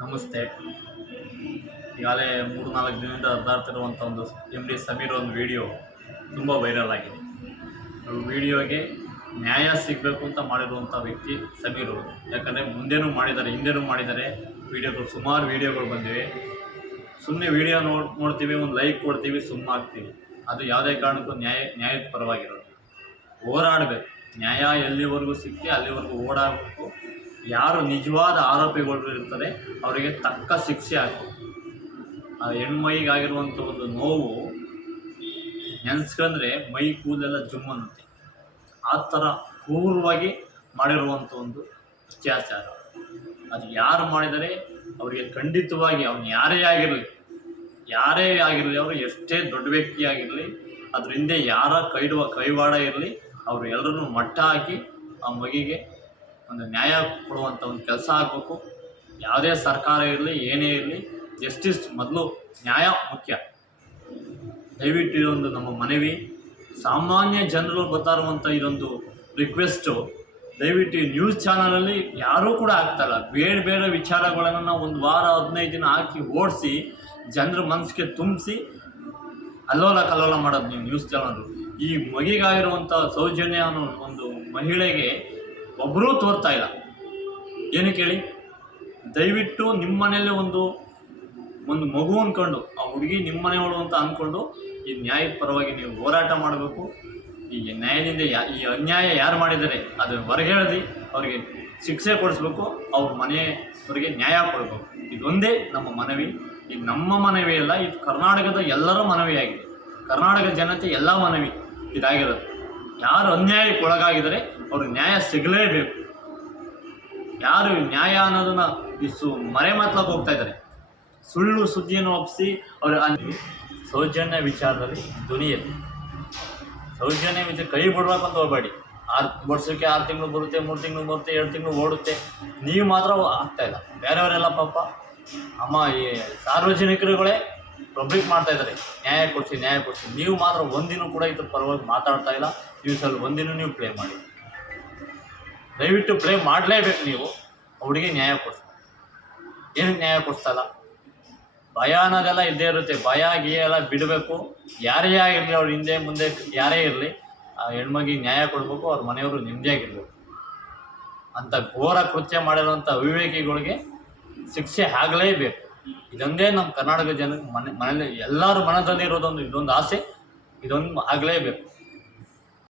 ನಮಸ್ತೆ. ಈಗಾಗಲೇ ಮೂರು ನಾಲ್ಕು ದಿನದಿಂದ ಹರಿದಾಡ್ತಿರುವಂಥ ಒಂದು ಎಂ ಡಿ ಸಮೀರ್ ಒಂದು ವಿಡಿಯೋ ತುಂಬ ವೈರಲ್ ಆಗಿದೆ. ವಿಡಿಯೋಗೆ ನ್ಯಾಯ ಸಿಗಬೇಕು ಅಂತ ಮಾಡಿರುವಂಥ ವ್ಯಕ್ತಿ ಸಮೀರ್ ಅವರು. ಯಾಕಂದರೆ ಮುಂದೇನೂ ಮಾಡಿದ್ದಾರೆ, ಹಿಂದೇನೂ ಮಾಡಿದ್ದಾರೆ. ವಿಡಿಯೋಗಳು ಸುಮಾರು ವಿಡಿಯೋಗಳು ಬಂದಿವೆ. ಸುಮ್ಮನೆ ವಿಡಿಯೋ ನೋಡಿ, ನೋಡ್ತೀವಿ, ಒಂದು ಲೈಕ್ ಕೊಡ್ತೀವಿ ಸುಮ್ಮನೆ ಆಗ್ತೀವಿ ಅದು ಯಾವುದೇ ಕಾರಣಕ್ಕೂ ನ್ಯಾಯ, ನ್ಯಾಯದ ಪರವಾಗಿರೋದು ಹೋರಾಡಬೇಕು. ನ್ಯಾಯ ಎಲ್ಲಿವರೆಗೂ ಸಿಕ್ಕಿ ಅಲ್ಲಿವರೆಗೂ ಓಡಾಡಬೇಕು. ಯಾರು ನಿಜವಾದ ಆರೋಪಿಗಳು ಇರ್ತಾರೆ ಅವರಿಗೆ ತಕ್ಕ ಶಿಕ್ಷೆ ಆಗ್ತದೆ ಆ ಹೆಣ್ಮೈಗಾಗಿರುವಂಥ ಒಂದು ನೋವು ನೆನೆಸ್ಕೊಂಡ್ರೆ ಮೈ ಕೂದಲೆಲ್ಲ ಜುಮ್ಮನ್ನುತ್ತೆ ಆ ಥರ ಕ್ರೂರವಾಗಿ ಮಾಡಿರುವಂಥ ಒಂದು ಅತ್ಯಾಚಾರ. ಅದು ಯಾರು ಮಾಡಿದರೆ ಅವರಿಗೆ ಖಂಡಿತವಾಗಿ ಅವನು ಯಾರೇ ಆಗಿರಲಿ ಯಾರೇ ಆಗಿರಲಿ, ಅವರು ಎಷ್ಟೇ ದೊಡ್ಡ ವ್ಯಕ್ತಿ ಆಗಿರಲಿ ಅದರಿಂದ ಯಾರ ಕೈಡುವ ಕೈವಾಡ ಇರಲಿ, ಅವರು ಎಲ್ಲರನ್ನೂ ಮಟ್ಟ ಹಾಕಿ ಆ ಮಗಿಗೆ ಒಂದು ನ್ಯಾಯ ಕೊಡುವಂಥ ಒಂದು ಕೆಲಸ ಆಗಬೇಕು. ಯಾವುದೇ ಸರ್ಕಾರ ಇರಲಿ, ಏನೇ ಇರಲಿ ಜಸ್ಟಿಸ್ ಮೊದಲು ನ್ಯಾಯ ಮುಖ್ಯ. ದಯವಿಟ್ಟು ಇದೊಂದು ನಮ್ಮ ಮನವಿ. ಸಾಮಾನ್ಯ ಜನರು ಗೊತ್ತಾರುವಂಥ ಇದೊಂದು ರಿಕ್ವೆಸ್ಟು ದಯವಿಟ್ಟು ನ್ಯೂಸ್ ಚಾನಲಲ್ಲಿ ಯಾರೂ ಕೂಡ ಆಗ್ತಾಯಿಲ್ಲ ಬೇರೆ ಬೇರೆ ವಿಚಾರಗಳನ್ನು ಒಂದು ವಾರ, ಹದಿನೈದು ದಿನ ಹಾಕಿ ಓಡಿಸಿ, ಜನರ ಮನಸ್ಸಿಗೆ ತುಂಬಿಸಿ, ಅಲ್ಲೋಲ ಕಲ್ಲೋಲ ಮಾಡೋದು ನೀವು ನ್ಯೂಸ್ ಚಾನಲ್ ಈ ಮಗಿಗಾಗಿರುವಂಥ ಸೌಜನ್ಯ ಅನ್ನೋ ಒಂದು ಮಹಿಳೆಗೆ ಒಬ್ಬರೂ ತೋರ್ತಾ ಇಲ್ಲ. ಏನು ಕೇಳಿ? ದಯವಿಟ್ಟು ನಿಮ್ಮ ಮನೆಯಲ್ಲೇ ಒಂದು ಒಂದು ಮಗು ಅಂದ್ಕೊಂಡು ಆ ಹುಡುಗಿ ನಿಮ್ಮ ಮನೆಯವಳು ಅಂತ ಅಂದ್ಕೊಂಡು ಈ ನ್ಯಾಯದ ಪರವಾಗಿ ನೀವು ಹೋರಾಟ ಮಾಡಬೇಕು. ಈ ನ್ಯಾಯದಿಂದ ಯಾ, ಈ ಅನ್ಯಾಯ ಯಾರು ಮಾಡಿದ್ದಾರೆ ಅದನ್ನು ಹೊರಗೆಳದಿ, ಅವರಿಗೆ ಶಿಕ್ಷೆ ಕೊಡಿಸ್ಬೇಕು, ಅವ್ರ ಮನೆಯವರಿಗೆ ನ್ಯಾಯ ಕೊಡಬೇಕು. ಇದೊಂದೇ ನಮ್ಮ ಮನವಿ. ಇದು ನಮ್ಮ ಮನವಿ ಅಲ್ಲ ಇದು ಕರ್ನಾಟಕದ ಎಲ್ಲರ ಮನವಿಯಾಗಿದೆ. ಕರ್ನಾಟಕ ಜನತೆ ಎಲ್ಲ ಮನವಿ ಇದಾಗಿರೋದು. ಯಾರು ಅನ್ಯಾಯಕ್ಕೆ ಒಳಗಾಗಿದರೆ ಅವ್ರಿಗೆ ನ್ಯಾಯ ಸಿಗಲೇಬೇಕು. ಯಾರು ನ್ಯಾಯ ಅನ್ನೋದನ್ನ ಸು ಮರೆ ಮಾತ್ಲಕ್ಕೆ ಹೋಗ್ತಾ ಇದ್ದಾರೆ. ಸುಳ್ಳು ಸುದ್ದಿಯನ್ನು ಒಪ್ಪಿಸಿ ಅವರ ಸೌಜನ್ಯ ವಿಚಾರದಲ್ಲಿ ಧ್ವನಿಯಲ್ಲಿ ಸೌಜನ್ಯ ವಿಚಾರ ಕೈ ಬಿಡ್ಬೇಕಂತ ಹೋಗಬೇಡಿ. ಆರು ವರ್ಷಕ್ಕೆ ಆರು ತಿಂಗಳು ಬರುತ್ತೆ, ಮೂರು ತಿಂಗಳು ಬರುತ್ತೆ ಎರಡು ತಿಂಗಳು ಓಡುತ್ತೆ. ನೀವು ಮಾತ್ರ ಆಗ್ತಾ ಇಲ್ಲ. ಬೇರೆಯವರೆಲ್ಲ ಪಾಪ. ಅಮ್ಮ ಈ ಸಾರ್ವಜನಿಕರುಗಳೇ ಪಬ್ಲಿಕ್ ಮಾಡ್ತಾ ಇದ್ದಾರೆ. ನ್ಯಾಯ ಕೊಡಿಸಿ ನ್ಯಾಯ ಕೊಡಿಸಿ. ನೀವು ಮಾತ್ರ ಒಂದಿನೂ ಕೂಡ ಇದ್ರ ಪರವಾಗಿ ಮಾತಾಡ್ತಾ ಇಲ್ಲ. ನ್ಯೂಸಲ್ಲಿ ಒಂದಿನೂ ನೀವು ಪ್ಲೇ ಮಾಡಿ. ದಯವಿಟ್ಟು ಪ್ಲೇ ಮಾಡಲೇಬೇಕು ನೀವು. ಅವರಿಗೆ ನ್ಯಾಯ ಕೊಡಿಸಿ. ಏನಕ್ಕೆ ನ್ಯಾಯ ಕೊಡ್ಸಲ್ಲ ಭಯ ಅನ್ನೋದೆಲ್ಲ ಇದ್ದೇ ಇರುತ್ತೆ. ಭಯ, ಗಿಯ ಎಲ್ಲ ಬಿಡಬೇಕು. ಯಾರೇ ಆಗಿರಲಿ, ಅವ್ರ ಹಿಂದೆ ಮುಂದೆ ಯಾರೇ ಇರಲಿ, ಆ ಹೆಣ್ಮಗಿಗೆ ನ್ಯಾಯ ಕೊಡಬೇಕು, ಅವ್ರ ಮನೆಯವರು ನೆಮ್ಮದಿಯಾಗಿರ್ಬೇಕು. ಅಂತ ಘೋರ ಕೃತ್ಯ ಮಾಡಿರುವಂಥ ಅವಿವೇಕಿಗಳಿಗೆ ಶಿಕ್ಷೆ ಆಗಲೇಬೇಕು. ಇದೊಂದೇ ನಮ್ಮ ಕರ್ನಾಟಕ ಜನ ಮನೆ ಮನೇಲಿ ಎಲ್ಲರ ಮನದಲ್ಲಿ ಇರೋದೊಂದು ಇದೊಂದು ಆಸೆ. ಇದೊಂದು ಆಗಲೇಬೇಕು.